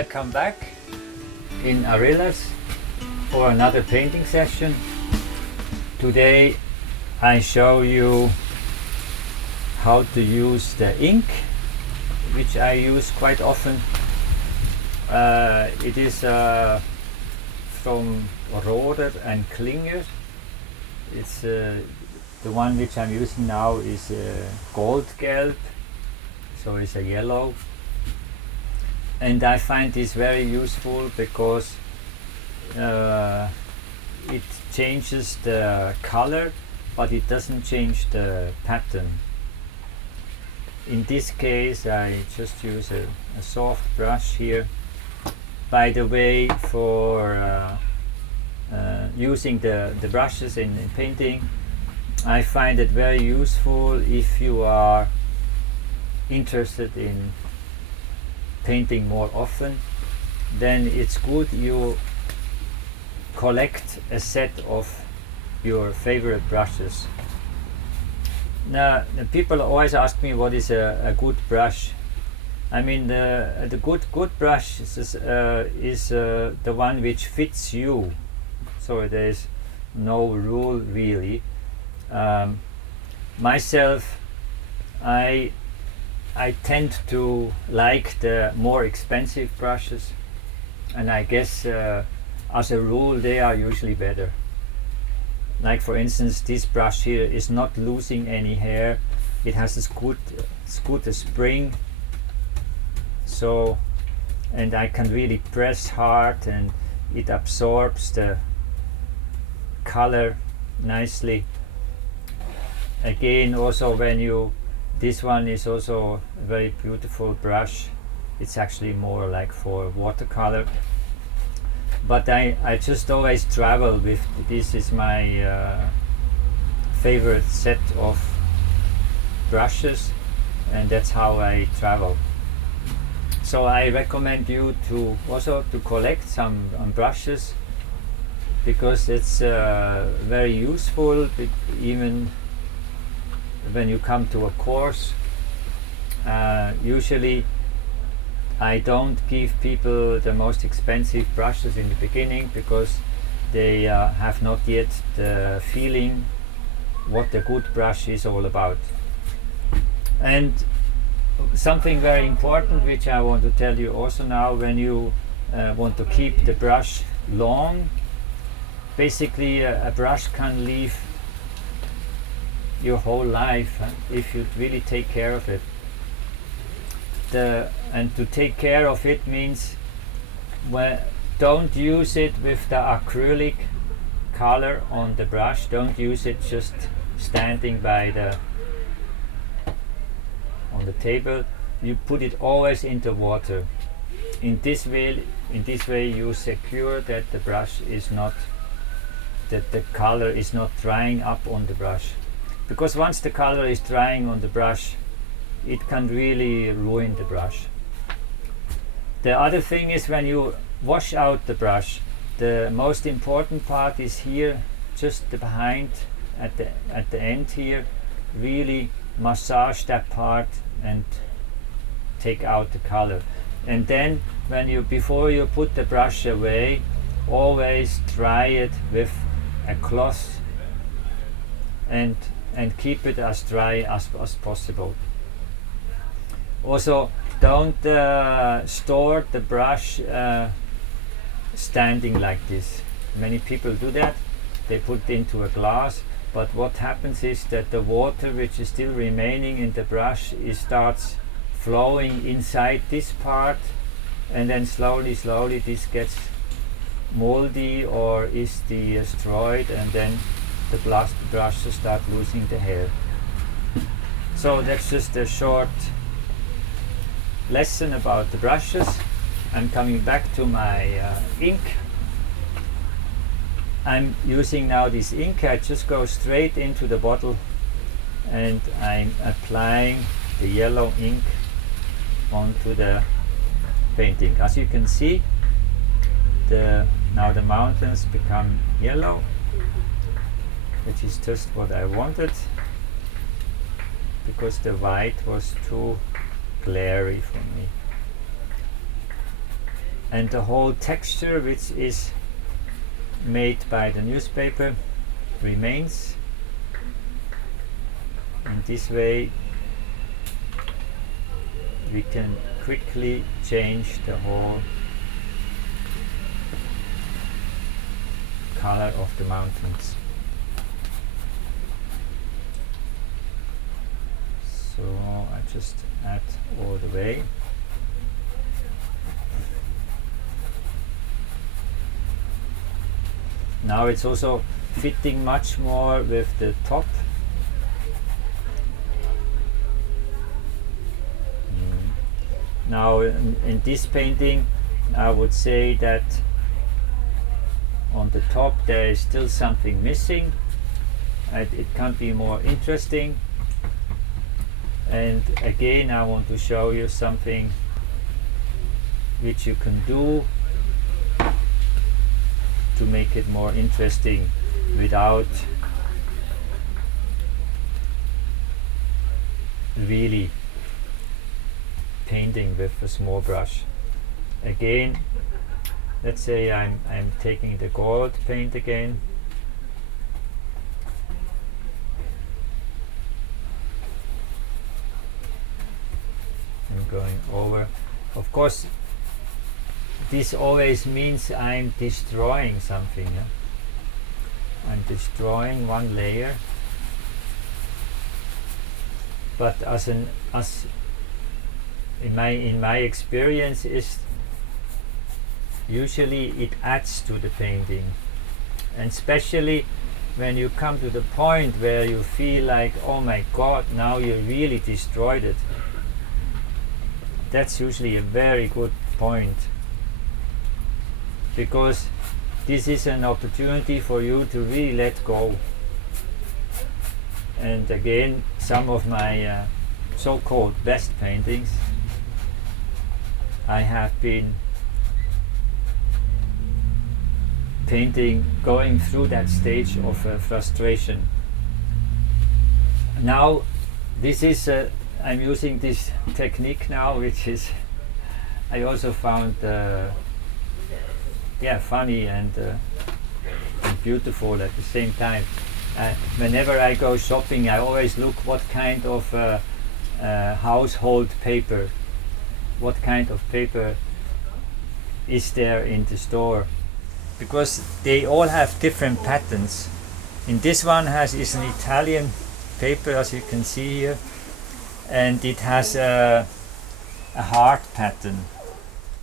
welcome back in Arelas for another painting session. Today I show you how to use the ink, which I use quite often. It is from Rohrer and Klinger. It's the one which I'm using now is Goldgelb, so it's a yellow. And I find this very useful because it changes the color, but it doesn't change the pattern. In this case I just use a soft brush here. By the way, for using the brushes in painting, I find it very useful if you are interested in painting more often. Then it's good you collect a set of your favorite brushes. Now, the people always ask me what is a good brush. I mean, the good brush is the one which fits you. So there is no rule really. Myself, I tend to like the more expensive brushes, and I guess as a rule they are usually better. Like for instance, this brush here is not losing any hair. It has a good spring, so, and I can really press hard and it absorbs the color nicely. Again, also this one is also a very beautiful brush. It's actually more like for watercolor. But I just always travel with this. Is my favorite set of brushes, and that's how I travel. So I recommend you to also to collect some brushes, because it's very useful, even when you come to a course. Usually I don't give people the most expensive brushes in the beginning, because they have not yet the feeling what the good brush is all about. And something very important which I want to tell you also now, when you want to keep the brush long, basically a brush can live your whole life if you really take care of it. And to take care of it means, don't use it with the acrylic color on the brush. Don't use it just standing by on the table. You put it always into water. In this way you secure that the brush is not, that the color is not drying up on the brush. Because once the color is drying on the brush, it can really ruin the brush. The other thing is, when you wash out the brush, the most important part is here, just the behind, at the end here. Really massage that part and take out the color. And then before you put the brush away, always dry it with a cloth and keep it as dry as possible. Also, don't store the brush standing like this. Many people do that. They put it into a glass, but what happens is that the water which is still remaining in the brush starts flowing inside this part, and then slowly this gets moldy or is destroyed, and then the brush start losing the hair. So that's just a short lesson about the brushes. I'm coming back to my ink. I'm using now this ink. I just go straight into the bottle and I'm applying the yellow ink onto the painting. As you can see, now the mountains become yellow, which is just what I wanted, because the white was too glary for me. and the whole texture which is made by the newspaper remains. And this way we can quickly change the whole color of the mountains. So I just add all the way. Now it's also fitting much more with the top. Now in this painting I would say that on the top there is still something missing. It can be more interesting. And again I want to show you something which you can do to make it more interesting without really painting with a small brush. Again, let's say I'm taking the gold paint again. I'm going over. Of course, this always means I'm destroying something. Yeah? I'm destroying one layer, but in my experience is usually it adds to the painting, and especially when you come to the point where you feel like, oh my god, now you really destroyed it. That's usually a very good point, because this is an opportunity for you to really let go. And again, some of my so-called best paintings, I have been painting going through that stage of frustration. Now this is I'm using this technique now, which is I also found funny and beautiful at the same time. Whenever I go shopping, I always look what kind of household paper, what kind of paper is there in the store, because they all have different patterns. In this one is an Italian paper, as you can see here, and it has a heart pattern.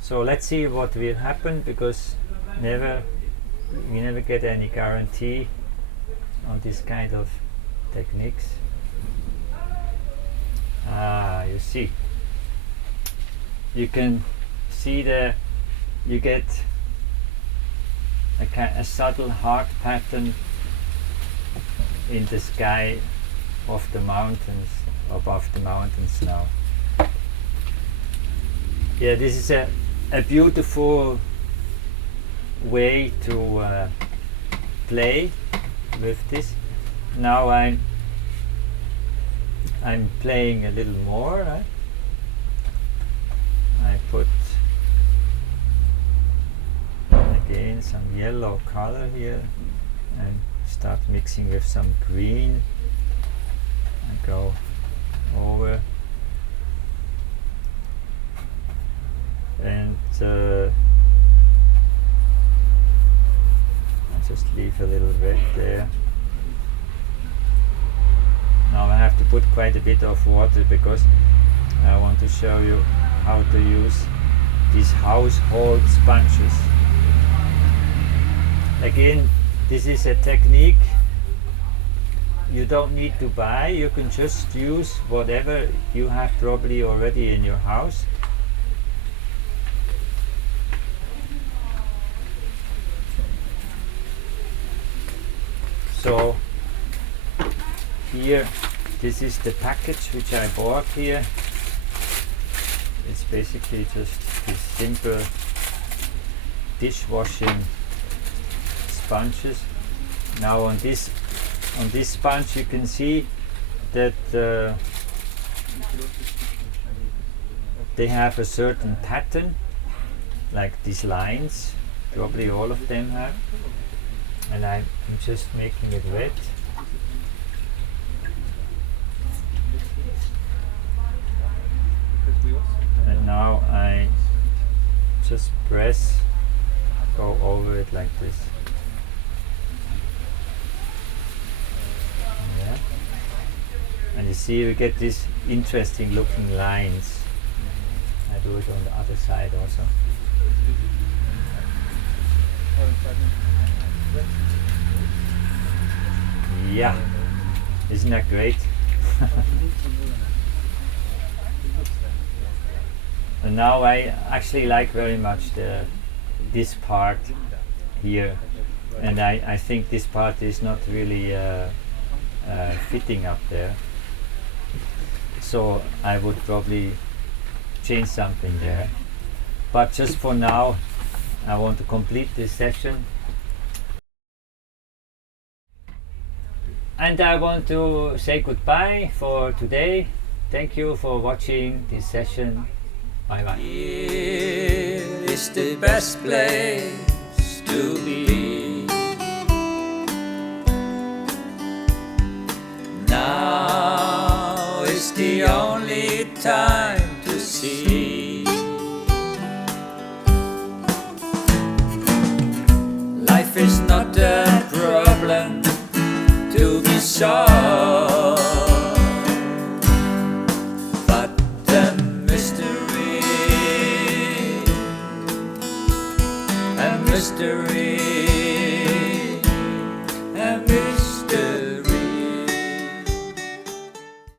So let's see what will happen, because we never get any guarantee on this kind of techniques. You see, you can see you get a subtle heart pattern in the sky of the mountains, above the mountains now. Yeah, this is a beautiful way to play with this. Now I'm playing a little more. Right? I put again some yellow color here and start mixing with some green and go over, and I just leave a little red there. Now I have to put quite a bit of water, because I want to show you how to use these household sponges. Again, this is a technique you don't need to buy. You can just use whatever you have probably already in your house. So here, this is the package which I bought here. It's basically just these simple dishwashing sponges. Now on this sponge you can see that they have a certain pattern, like these lines, probably all of them have, and I'm just making it red. And now I just go over it like this. Yeah. And you see we get these interesting looking lines. I do it on the other side also. Yeah, isn't that great? And now I actually like very much this part here, and I think this part is not really fitting up there, so I would probably change something there. But just for now, I want to complete this session, and I want to say goodbye for today. Thank you for watching this session. Bye bye. Here is the best place to be. Now is the only time to see. Life is not a problem to be solved, but the mystery